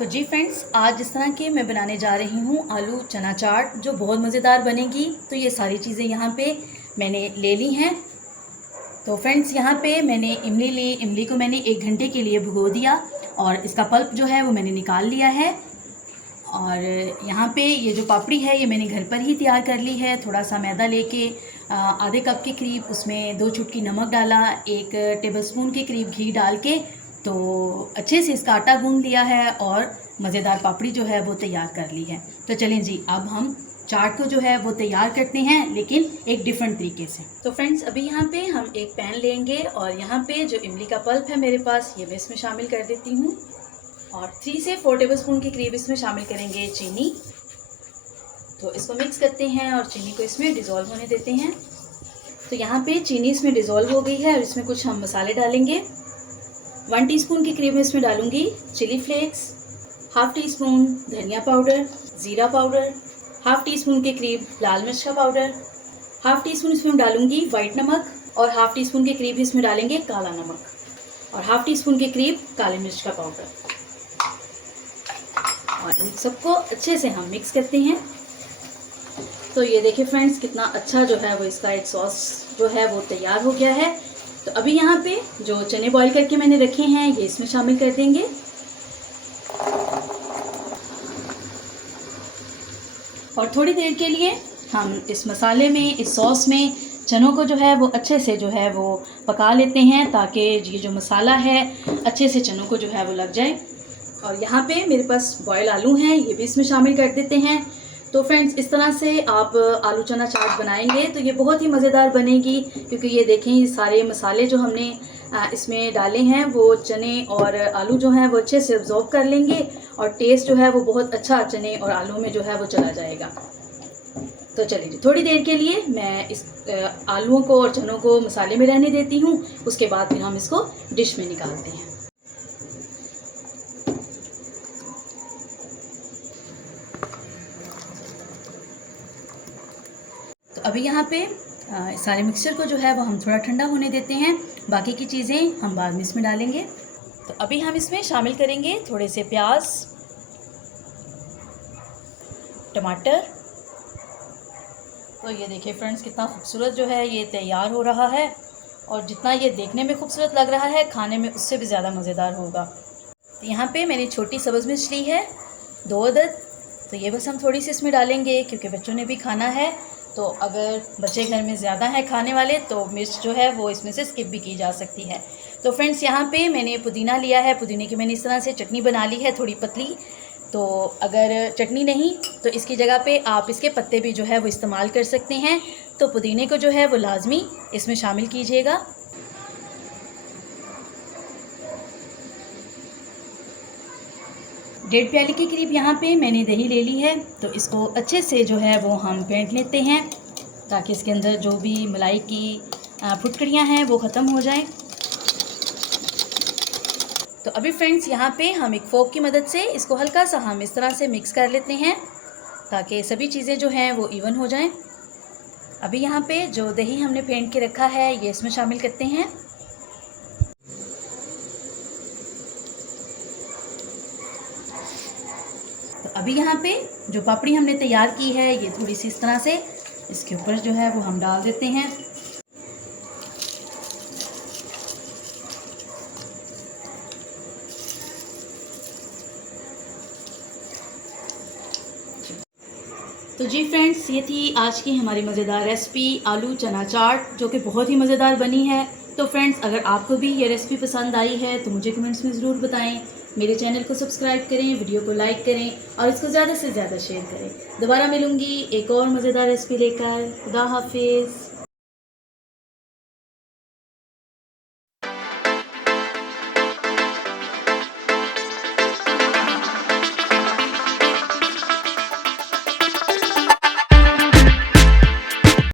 तो जी फ्रेंड्स, आज जिस तरह के मैं बनाने जा रही हूँ आलू चना चाट, जो बहुत मज़ेदार बनेगी। तो ये सारी चीज़ें यहाँ पे मैंने ले ली हैं। तो फ्रेंड्स, यहाँ पे मैंने इमली ली। इमली को मैंने 1 घंटे के लिए भिगो दिया और इसका पल्प जो है वो मैंने निकाल लिया है। और यहाँ पे ये जो पापड़ी है ये मैंने घर पर ही तैयार कर ली है। थोड़ा सा मैदा लेके आधे कप के करीब उसमें 2 चुटकी नमक डाला, 1 टेबलस्पून के करीब घी डाल के तो अच्छे से इसका आटा गूंद लिया है और मज़ेदार पापड़ी जो है वो तैयार कर ली है। तो चलें जी, अब हम चाट को जो है वो तैयार करते हैं, लेकिन एक डिफरेंट तरीके से। तो फ्रेंड्स, अभी यहाँ पे हम एक पैन लेंगे और यहाँ पे जो इमली का पल्प है मेरे पास, ये मैं इसमें शामिल कर देती हूँ। और 3 से 4 टेबलस्पून के करीब इसमें शामिल करेंगे चीनी। तो इसको मिक्स करते हैं और चीनी को इसमें डिज़ोल्व होने देते हैं। तो यहाँ पे चीनी इसमें डिज़ोल्व हो गई है और इसमें कुछ हम मसाले डालेंगे। 1 टीस्पून के करीब में इसमें डालूंगी chilli flakes, half teaspoon धनिया पाउडर, ज़ीरा पाउडर, हाफ़ टी स्पून के करीब लाल मिर्च का पाउडर, हाफ़ टी स्पून इसमें डालूंगी वाइट नमक और हाफ़ टी स्पून के करीब इसमें डालेंगे काला नमक और हाफ़ टी स्पून के करीब काली मिर्च का पाउडर। और इन सबको अच्छे से हम मिक्स करते हैं। तो ये देखिए फ्रेंड्स, कितना अच्छा जो है वो इसका एक सॉस जो है वो तैयार हो गया है। तो अभी यहाँ पे जो चने बॉईल करके मैंने रखे हैं ये इसमें शामिल कर देंगे। और थोड़ी देर के लिए हम इस मसाले में, इस सॉस में चनों को जो है वो अच्छे से जो है वो पका लेते हैं, ताकि ये जो मसाला है अच्छे से चनों को जो है वो लग जाए। और यहाँ पे मेरे पास बॉयल आलू हैं, ये भी इसमें शामिल कर देते हैं। तो फ्रेंड्स, इस तरह से आप आलू चना चाट बनाएंगे तो ये बहुत ही मज़ेदार बनेगी, क्योंकि ये देखें ये सारे मसाले जो हमने इसमें डाले हैं वो चने और आलू जो हैं वो अच्छे से अब्जॉर्ब कर लेंगे और टेस्ट जो है वो बहुत अच्छा चने और आलू में जो है वो चला जाएगा। तो चलिए, थोड़ी देर के लिए मैं इस आलूओं को और चनों को मसाले में रहने देती हूँ, उसके बाद फिर हम इसको डिश में निकालते हैं। तो अभी यहाँ पे सारे मिक्सचर को जो है वो हम थोड़ा ठंडा होने देते हैं। बाकी की चीज़ें हम बाद में इसमें डालेंगे। तो अभी हम इसमें शामिल करेंगे थोड़े से प्याज, टमाटर। तो ये देखिए फ्रेंड्स, कितना खूबसूरत जो है ये तैयार हो रहा है और जितना ये देखने में खूबसूरत लग रहा है, खाने में उससे भी ज़्यादा मज़ेदार होगा। तो यहाँ पे मैंने छोटी सब्ज़ मिर्च ली है 2 अदद। तो ये बस हम थोड़ी सी इसमें डालेंगे, क्योंकि बच्चों ने भी खाना है। तो अगर बच्चे घर में ज़्यादा हैं खाने वाले तो मिर्च जो है वो इसमें से स्किप भी की जा सकती है। तो फ्रेंड्स, यहाँ पे मैंने पुदीना लिया है। पुदीने की मैंने इस तरह से चटनी बना ली है, थोड़ी पतली। तो अगर चटनी नहीं तो इसकी जगह पे आप इसके पत्ते भी जो है वो इस्तेमाल कर सकते हैं। तो पुदीने को जो है वो लाजमी इसमें शामिल कीजिएगा। डेढ़ प्याली के करीब यहाँ पे मैंने दही ले ली है। तो इसको अच्छे से जो है वो हम फेंट लेते हैं, ताकि इसके अंदर जो भी मलाई की फुटकड़ियाँ हैं वो ख़त्म हो जाएं। तो अभी फ्रेंड्स, यहाँ पे हम एक फोक की मदद से इसको हल्का सा हम इस तरह से मिक्स कर लेते हैं, ताकि सभी चीज़ें जो हैं वो इवन हो जाएं। अभी यहाँ पे जो दही हमने फेंट के रखा है ये इसमें शामिल करते हैं। तो अभी यहाँ पे जो पापड़ी हमने तैयार की है ये थोड़ी सी इस तरह से इसके ऊपर जो है वो हम डाल देते हैं। तो जी फ्रेंड्स, ये थी आज की हमारी मज़ेदार रेसिपी आलू चना चाट, जो कि बहुत ही मज़ेदार बनी है। तो फ्रेंड्स, अगर आपको भी ये रेसिपी पसंद आई है तो मुझे कमेंट्स में ज़रूर बताएं। मेरे चैनल को सब्सक्राइब करें, वीडियो को लाइक करें और इसको ज़्यादा से ज़्यादा शेयर करें। दोबारा मिलूँगी एक और मज़ेदार रेसिपी लेकर। खुदा हाफिज़।